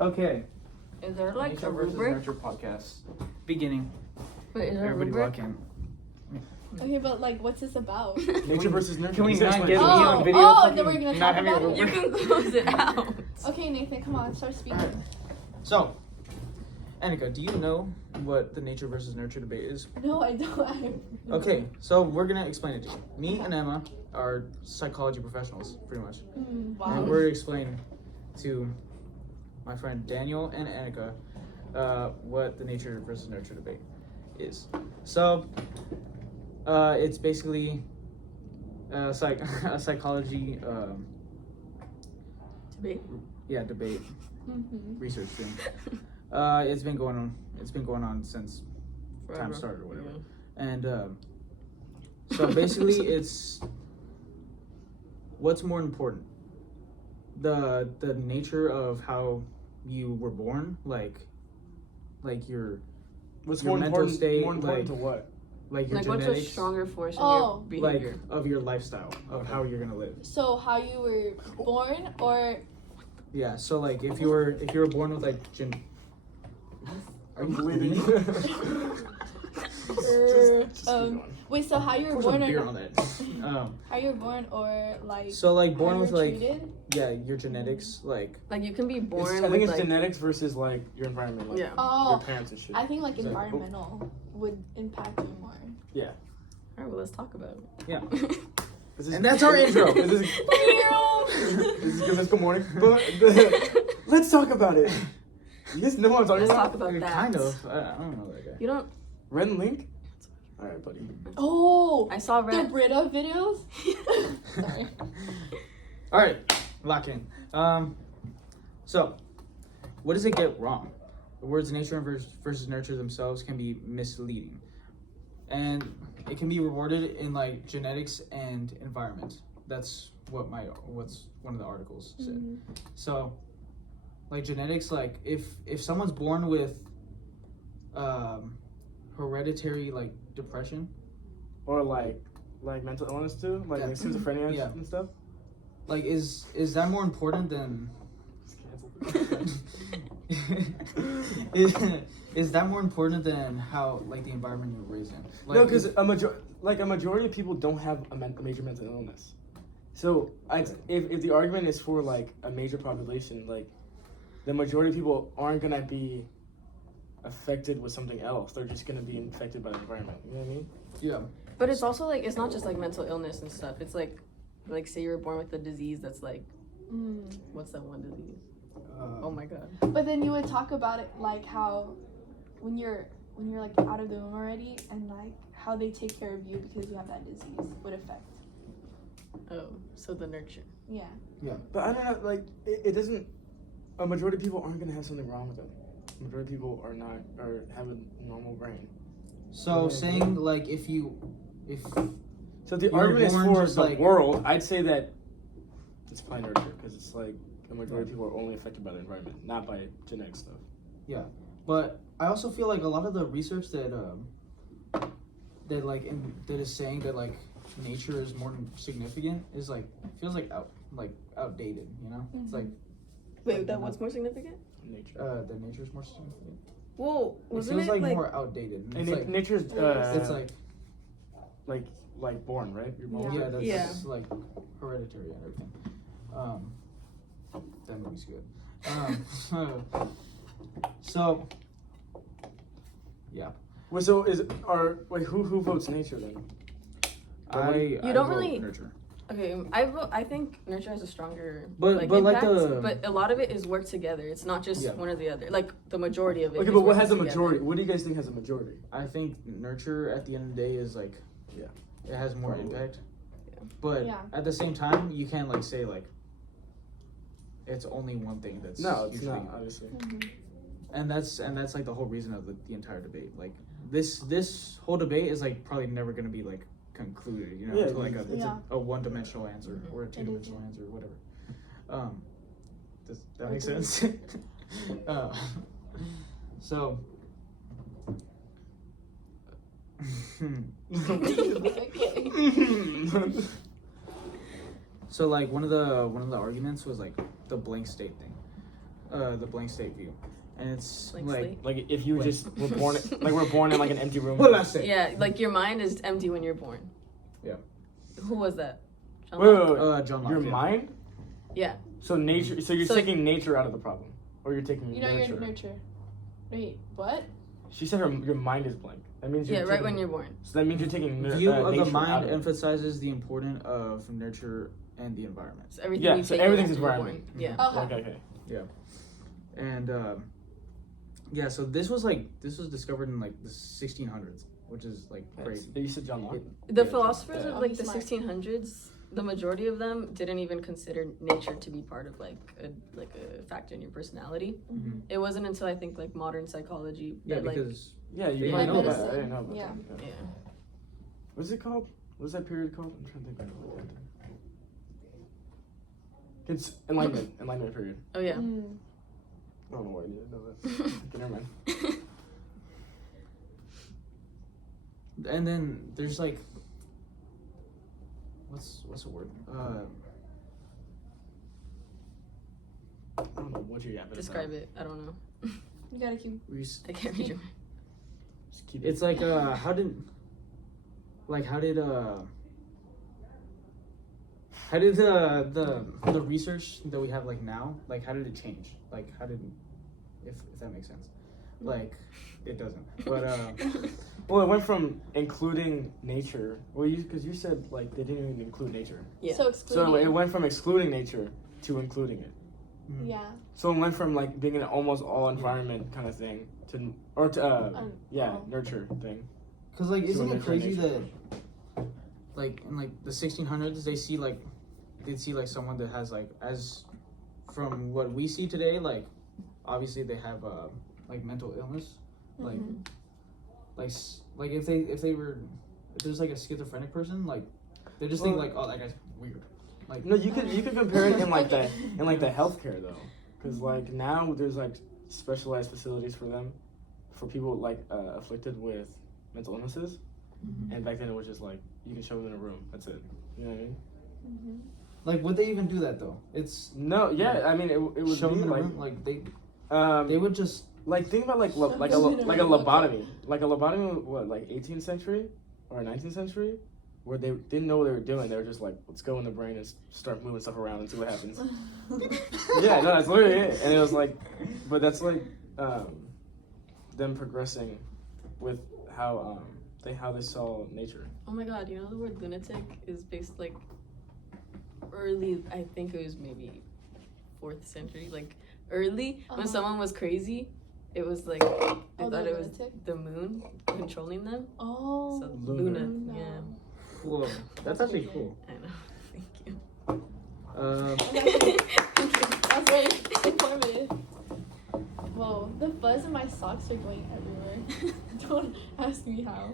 Okay. Is there like Nature a versus rubric? Nurture podcast. Beginning. Wait, is there Everybody a rubric? walk in. Okay, but like, what's this about? Nature versus nurture. Can we Just not explain. get me Oh, on video? oh, fucking then we're gonna not talk having a about it? You rubric? can close it out. Okay, Nathan, come on, start speaking. Alright. So, Ennika, do you know what the nature versus nurture debate is? No, I don't. Okay, so we're gonna explain it to you. Me and Emma are psychology professionals, pretty much. Wow. And we're explaining to my friend Daniel and Ennika what the nature versus nurture debate is. So, it's basically a psychology Debate. debate Mm-hmm. research thing. It's been going on since time started or whatever. Yeah. And so basically it's what's more important, the nature of how you were born, like your What's your more mental important? state, More important like- to what? like your Like, what's a genetics, stronger force in Oh. your like behavior? of your lifestyle, of how you're gonna live. So, how you were born, or Yeah, so like if you were born with like are you bleeding? Just keep going. wait, so how you were Pour some born, beer or on that. how you were born, or like So like how born you with were like treated? your genetics, like Like you can be born I with think it's like genetics versus like your environment, like yeah. your Oh, parents and shit. I think like So- environmental would impact you more. All right, well let's talk about it. Yeah. This is- And that's our intro. This is good morning. But let's talk about it. You guys know what I'm talking Let's about? talk about that. Kind of. I don't know that guy. You don't. Red and Link? Alright, buddy. Oh, I saw the Red. Brita videos. Sorry. All right, lock in. So, what does it get wrong? The words nature and versus nurture themselves can be misleading, and it can be rewarded in like genetics and environment. That's what's one of the articles said. Mhm. So, like genetics, like if someone's born with hereditary like depression, Or like mental illness too? Like, Yeah. like schizophrenia Yeah. and stuff? like is that more important than is that more important than how like the environment you were raised in? Like, No, because a majority of people don't have a major mental illness. So if the argument is for like a major population, like the majority of people aren't gonna be affected with something else. They're just gonna be infected by the environment. You know what I mean? yeah, But it's also like it's not just like mental illness and stuff. It's like say you were born with a disease that's like what's that one disease? Oh my god. But then you would talk about it like how when you're like out of the womb already, and like how they take care of you because you have that disease would affect. Oh, so the nurture. Yeah. But I don't know. Like it doesn't. A majority of people aren't gonna have something wrong with them. A majority of people are not or have a normal brain. So saying like if So the You were argument is born for just the like- world. I'd say that it's probably nurture because it's like a majority of people are only affected by the environment, not by genetic stuff. but I also feel like a lot of the research that is saying that like nature is more significant is like feels like outdated, you know? It's like Wait, that what's more significant? Nature. that nature is more significant. Whoa, It wasn't feels it like like more outdated. And And it's like nature's it's like born, right? You're born. yeah, that's Yeah. like hereditary and everything. That movie's good. So yeah, Wait, so who votes nature then? I don't vote really- nurture. okay? I think nurture has a stronger But like impact, but a lot of it is work together. It's not just Yeah. one or the other. Like the majority of it. Okay, is but what working has a together. majority? What do you guys think has a majority? I think nurture at the end of the day is like Yeah. it has more Probably. impact. Yeah. But Yeah. at the same time, you can't like say like it's only one thing that's No, it's usually- not. Obviously. and that's like the whole reason of the entire debate. Like this whole debate is like probably never gonna be like concluded, you know, Yeah, to like it's Yeah. a one-dimensional answer or a two-dimensional answer or whatever. Does that make sense? So so like one of the arguments was like the blank state thing. the blank slate view, and it's Blank like slate? Like if you just were born, like we're born in like an empty room. what did I say? Yeah, like your mind is empty when you're born. Yeah. Who was that? John Wait, Locke? wait, wait. John Locke. Your yeah. mind? Yeah. So nature. So you're So- taking nature out of the problem, or you're taking You know, nurture. your nurture. Wait, what? She said your mind is blank. That means you're Yeah, right taking- when you're born. So that means you're taking View of the nature out mind of it. emphasizes the importance of nurture and the environment. So everything Yeah, you so take in everything's after you're environment. born. Yeah. Okay. Okay. And yeah, so this was discovered in like the 1600s, which is like crazy. You said John Locke. The Yeah, philosophers yeah. of like Oh, the he's smart. 1600s, the majority of them didn't even consider nature to be part of like a factor in your personality. Mhm. It wasn't until I think like modern psychology Yeah, that like because Yeah, you Yeah, might know medicine. that. I didn't know about Yeah. that. yeah. What's it called? What's that period called? I'm trying to think of it. It's Enlightenment period. Oh yeah. Mm. I don't know why I need to know that. Okay, never mind. and then there's like what's the word? I don't know what you're yapping Describe it. I don't know. You gotta keep. I can't read your mind. Just keep It's like how did the research that we have like now, like how did it change? Like how did, if that makes sense? Like it doesn't. But Well, it went from including nature. Well, because you said like they didn't even include nature. Yeah. So excluding. So it went from excluding nature to including it. Yeah. So it went from like being an almost all environment kind of thing to nurture thing. Cause like So isn't it nature, crazy nature. that like in like the 1600s they'd see like someone that has like, as from what we see today, like obviously they have like mental illness, like Mhm. like if there's like a schizophrenic person, like they just think like, oh, that guy's weird. Like No, you could compare it in like the healthcare though, because like now there's like specialized facilities for them, for people like afflicted with mental illnesses, and back then it was just like you can shove them in a room. That's it. You know what I mean? Mhm. like would they even do that though? It's No, yeah. I mean it would shove be them in a like room, like they would just like think about like Shove like them in a like a room, okay. lobotomy, what, like 18th century or 19th century, where they didn't know what they were doing. They were just like, let's go in the brain and start moving stuff around and see what happens. Yeah, no, that's literally it. And it was like, but that's like them progressing with how they saw nature. Oh my god, you know the word lunatic is based like early, I think it was maybe 4th century, like early when someone was crazy, it was like they Oh, thought the it was lunatic? the moon controlling them. Oh. So Lunar. Luna, yeah. whoa, that's actually cool. I know. Thank you. That's very informative. Whoa, the fuzz in my socks are going everywhere. Don't ask me how.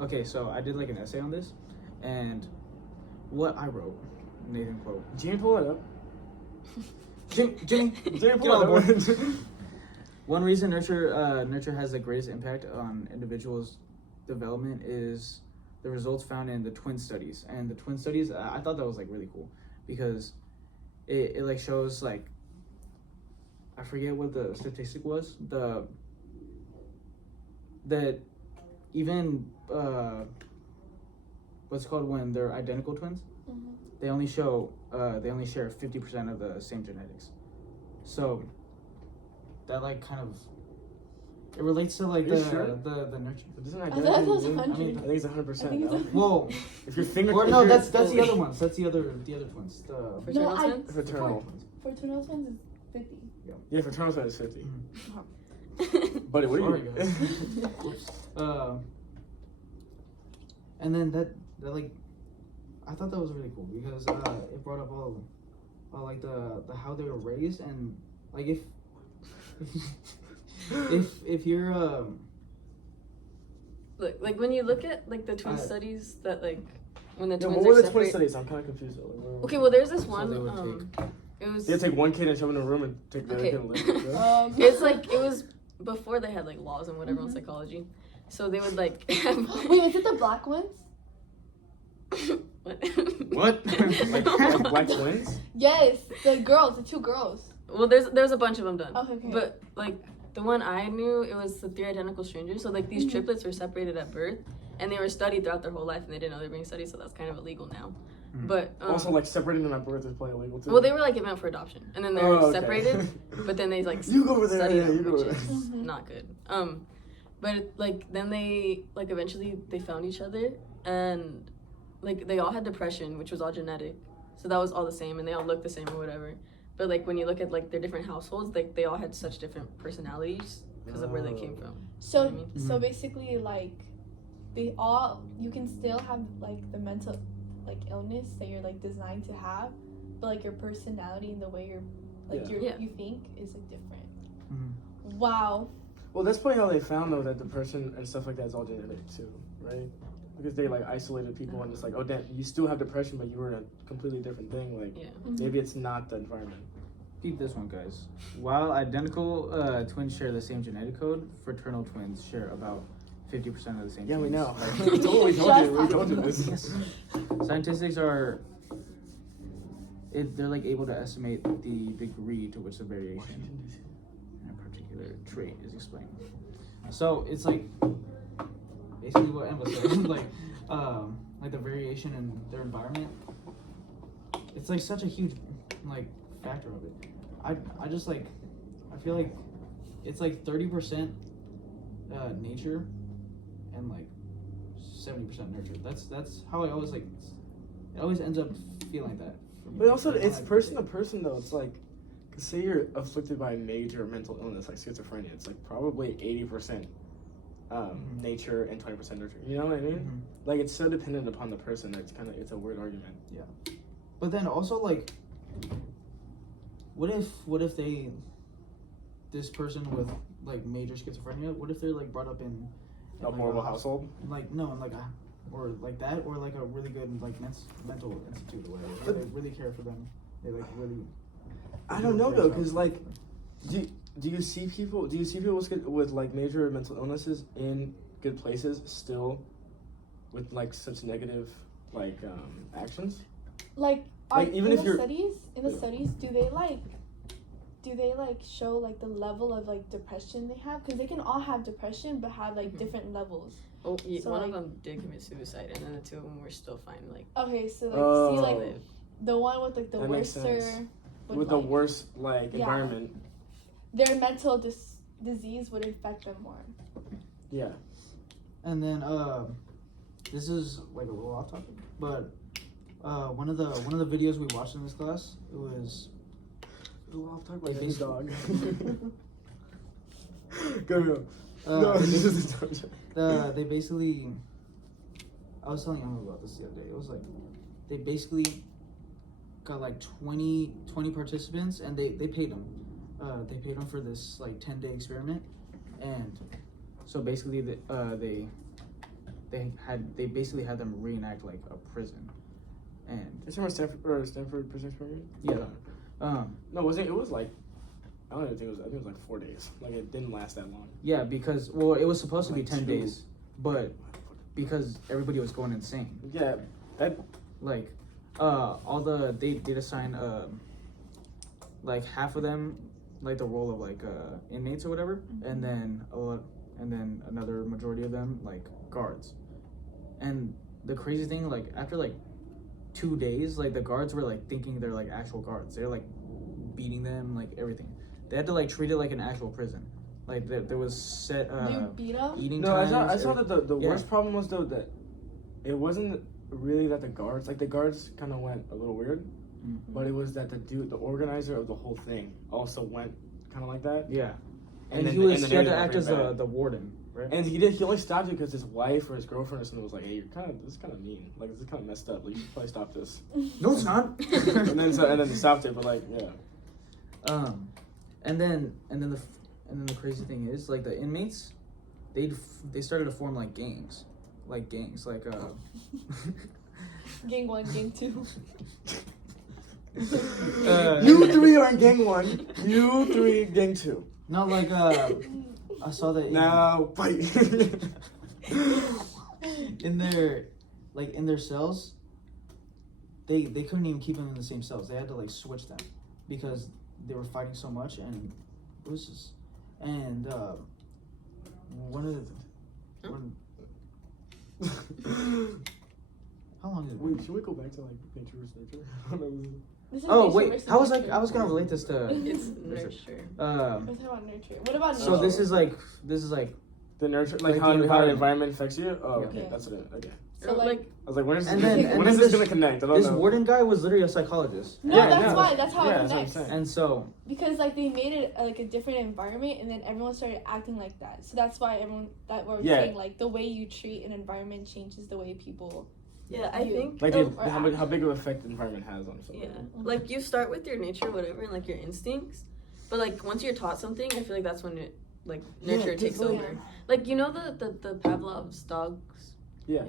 Okay, so I did like an essay on this, and what I wrote, Nathan quote. Jimmy, pull it up. Jimmy, Jimmy, get pull on it board. up. One reason nurture has the greatest impact on individuals' development is the results found in the twin studies. And the twin studies, I thought that was like really cool because it like shows like, I forget what the statistic was, that even what's it called when they're identical twins, Mhm. they only share 50% of the same genetics. So that like kind of, it relates to like Are you the sure? the nurture. Doesn't I identity thought it was mean- 100. I mean, I think it's 100%. I think it's No? Whoa. If your finger, Or if no, your- that's the other ones. That's the other twins. The Fraternal I- twins? fraternal. For twin twins is 50. Yeah, fraternal side is 50. Mhm. Buddy, what are Sorry, you? guys. And then that like, I thought that was really cool because it brought up all like the how they were raised, and like if you're Look, like when you look at like the twin studies that like when the Yeah, twins what are were the twin separate. studies? I'm kind of confused. Though. Like, what- Okay, well there's this So one. they would It was. You take one kid and shove him in a room and take the Okay. other kid and live. It's like it was before they had like laws and whatever on Mhm. psychology, so they would like. Wait, is it the black ones? What? like black twins? Yes, the two girls. Well, there's a bunch of them done. Okay. But like the one I knew, it was the 3 identical strangers. So like these Mhm. triplets were separated at birth, and they were studied throughout their whole life, and they didn't know they were being studied, so that's kind of illegal now. Mhm. But Also, like separating them at birth is probably illegal too. well, they were like meant for adoption, and then they were Oh, okay. separated, but then they like You go over there, studied yeah, them, you go which over there. is Mhm. not good. But like then they like eventually they found each other, and like they all had depression, which was all genetic, so that was all the same, and they all looked the same or whatever. But like when you look at like their different households, like they all had such different personalities because of where they came from. So You know what I mean? so basically like you can still have like the mental like illness that you're like designed to have, but like your personality and the way you're like Yeah. you think is like different. Mhm. Wow. Well, that's probably how they found though that depression and stuff like that is all genetic too, right? Because they like isolated people and it's like, oh damn, you still have depression, but you were in a completely different thing. Like Yeah. maybe it's not the environment. Keep this one, guys. While identical twins share the same genetic code, fraternal twins share about 50% of the same. Yeah, we genes. know. Like, we told you. We told you this. Yes. Scientists are. They're like able to estimate the degree to which the variation in a particular trait is explained. So it's like basically what Emma said, like the variation in their environment. It's like such a huge like factor of it. I just like I feel like it's like 30% nature and like 70% nurture. That's how I always like. It always ends up feeling that. For me. But also, Like, it's when I- person to person though. It's like, 'cause say you're afflicted by a major mental illness like schizophrenia, it's like probably 80% nature and 20% nurture. You know what I mean? Mhm. Like it's so dependent upon the person. That it's a weird argument. But then also like, what if this person with like major schizophrenia, what if they're like brought up in A like, horrible household. like no, in like a or like that, or like a really good like mental institute or whatever. But- They really care for them. They like really. I don't know though, because like, do you see people with like major mental illnesses in good places still, with like such negative like actions? Like Even in if the you're- studies, do they like show like the level of like depression they have? Because they can all have depression but have like Mhm. different levels. Oh, yeah, So, one like- of them did commit suicide, and then the 2 of them were still fine. Like Okay, so like Oh. see like live. the one with like the That makes worser sense. would, With the like, worst like Yeah. environment. their mental disease would affect them more. Yeah. And then this is like a little off topic, but one of the videos we watched in this class, it was I'll talk about They his basically- dog. Go. uh, No, they, this basically, is they basically I was telling Emma about this the other day. It was like they basically got like 20 participants, and they paid them. They paid them for this like 10-day experiment, and so basically they basically had them reenact like a prison, and Is it Stanford prison experiment? yeah, No, wasn't it? It was like, I don't even think it was. I think it was like 4 days. Like it didn't last that long. yeah, because well, it was supposed to be Like 10 2. days, but because everybody was going insane, Yeah, that like they'd assign like half of them like the role of like inmates or whatever, and then another majority of them like guards. And the crazy thing, like after like 2 days, like the guards were like thinking they're like actual guards. They're like beating them, like everything. They had to like treat it like an actual prison. Like there was set you beat them? eating no, I times. saw that the yeah. worst problem was though that it wasn't really that the guards kind of went a little weird, but it was that the organizer of the whole thing also went kind of like that. Yeah, and then he the had to narrative act was as very bad. the warden, right? And he only stopped it because his wife or his girlfriend or something was like, "Hey, this is kind of mean. Like this is kind of messed up. Like you should probably stop this." No, it's not. and then they stopped it, but like yeah. And then the crazy thing is, like the inmates, they started to form like gangs, like Gang 1, gang 2. You 3 are in gang 1. You 3 gang 2. not like I saw that Now fight. in their cells, they couldn't even keep them in the same cells. They had to like switch them because they were fighting so much, and it was just one of the how long is it? Wait, should we go back to like nature versus nurture? This is Oh nature wait, versus I nurture. was gonna relate this to It's nurture. We're talking about nurture. What about so nature? this is like the nurture, Like how the the environment affects you. Oh, Yeah. okay, Yeah. that's what it. Okay, So like I was like, when is And this? then- when and is then this gonna connect? I don't this know. warden guy was literally a psychologist, no, Yeah, that's no, why. That's how yeah, it that's what I'm connects. saying. and so Because like they made it like a different environment, and then everyone started acting like that. So that's why what we're Yeah. saying, like the way you treat an environment changes the way people. Yeah, I You- think Like or how big of an effect the environment has on something. yeah, like you start with your nature, whatever, and like your instincts, but like once you're taught something, I feel like that's when it like nurture Yeah, takes like- over. Like you know the Pavlov's dogs. Yeah.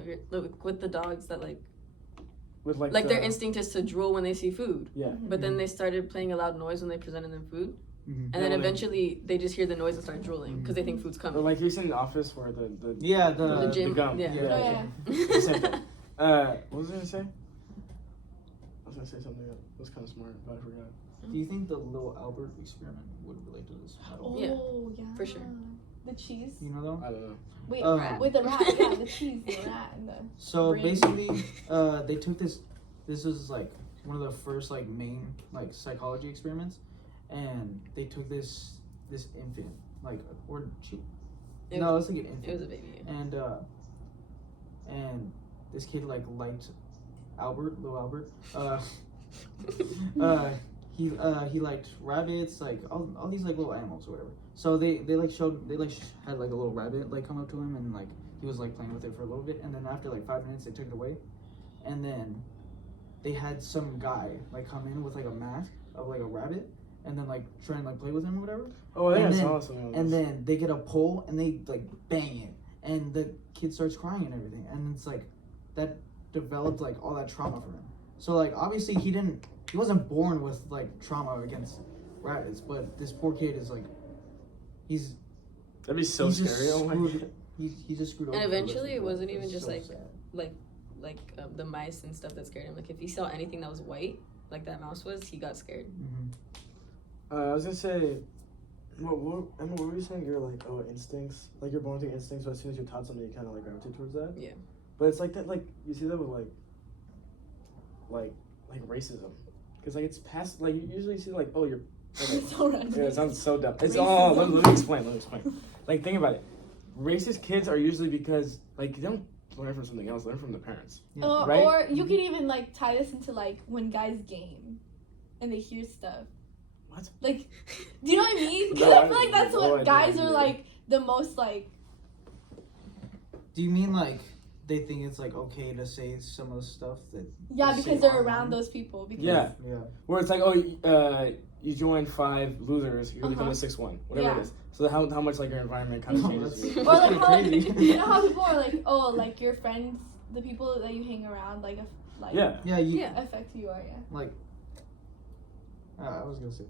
With the dogs that like With like their instinct is to drool when they see food, Yeah. but then they started playing a loud noise when they presented them food, Mhm. and then Yeah, like- eventually they just hear the noise and start drooling because they think food's Or coming. like you seen in the office where the yeah The gym, gum. yeah. Oh yeah. The same thing. What was I gonna say? I was gonna say something that was kind of smart, but I forgot. Do you think the little Albert experiment would relate to this at all? Yeah, Oh yeah. for sure. The cheese. You know though. I don't know. Wait, Um, with the rat. Yeah, the cheese, the rat, and the. So brain. basically, they took this. This was like one of the first like main like psychology experiments, and they took this infant like or she. It No, was- it's like an infant. It was a baby. And this kid like liked little Albert. He liked rabbits, like all these like little animals or whatever. So they had like a little rabbit like come up to him, and like he was like playing with it for a little bit, and then after like 5 minutes they took it away, and then they had some guy like come in with like a mask of like a rabbit, and then like try and like play with him or whatever. Oh, I think And I then- saw something. Like And this. then they get a pole and they like bang it, and the kid starts crying and everything, and it's like that developed like all that trauma for him. So like obviously he wasn't born with like trauma against rabbits, but this poor kid is like That'd be so he's just scary. Oh my screwed- god. he just screwed over. And the rest eventually of it his life. wasn't even It's just so like- sad. The mice and stuff that scared him. Like if he saw anything that was white, like that mouse was, he got scared. Mhm. I was gonna say, Emma, what were you saying? You're like, oh, instincts. Like you're born with your instincts, but as soon as you're taught something, you kind of like gravitate towards that. Yeah. But it's like that. Like you see that with like racism, because like it's past. Like you usually see like, oh, you're. Okay. It's so random. Yeah, it sounds so dumb. It's Racism. let me explain. Like think about it. Racist kids are usually because like they don't learn from something else. They learn from the parents. Yeah. Right? Or you could even like tie this into like when guys game, and they hear stuff. What? Like, do you know what I mean? Because No, I feel like that's no what idea. guys are like the most like. Do you mean like they think it's like okay to say some of the stuff that? Yeah, they say because they're online? around those people. Because, Yeah. Yeah. Where it's like, oh, you join 5 losers, you're becoming Uh-huh. 6-1, whatever Yeah. it is. So how much like your environment kind of No, changes that's- you. Or like kinda how like, crazy. you know how people are like, oh, like your friends, the people that you hang around, like Yeah. Yeah. You, Yeah. affect who you are. Yeah. Like. I was gonna say.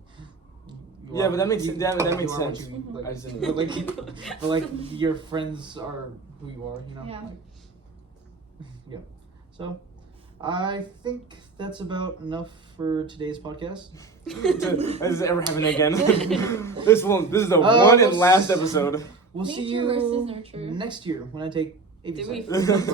you Yeah, are- but that makes you- that you makes are what sense. you- Mhm. like, I just didn't but know. like your friends are who you are, you know. Yeah. Like, yeah. So, I think that's about enough for today's podcast. Is this ever happening again? This is the one we'll and last s- episode. We'll see Nature versus you nurture. next year when I take Did we- ABC.